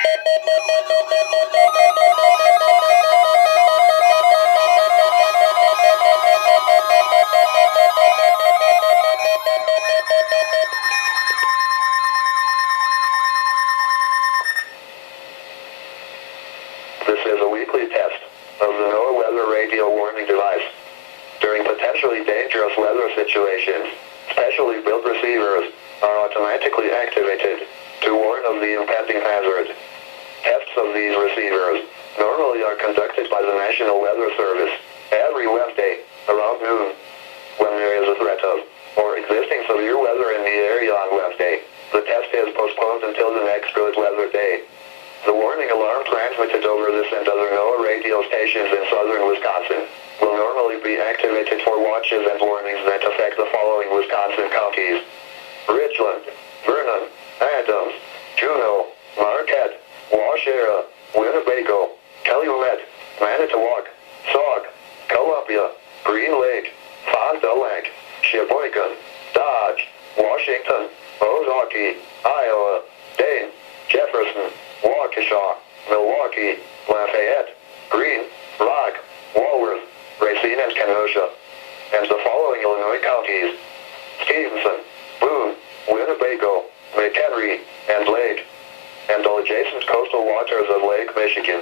This is a weekly test of the NOAA weather radio warning device. During potentially dangerous weather situations, specially built receivers are automatically activated to warn of the impending hazard. Tests of these receivers normally are conducted by the National Weather Service every Wednesday around noon. When there is a threat of or existing severe weather in the area on Wednesday, the test is postponed until the next good weather day. The warning alarm transmitted over this and other NOAA radio stations in southern Wisconsin will normally be activated for watches and warnings that affect the following Wisconsin counties: Richland, Vernon, Adams, Juneau, Marquette, Waushara, Winnebago, Calumet, Manitowoc, Sauk, Columbia, Green Lake, Fond du Lac, Sheboygan, Dodge, Washington, Ozaukee, Iowa, Dane, Jefferson, Waukesha, Milwaukee, Lafayette, Greene, Rock, Walworth, Racine and Kenosha, and the following Illinois counties: Stevenson, Boone, Winnebago, McHenry, and Lake, and all adjacent coastal waters of Lake Michigan.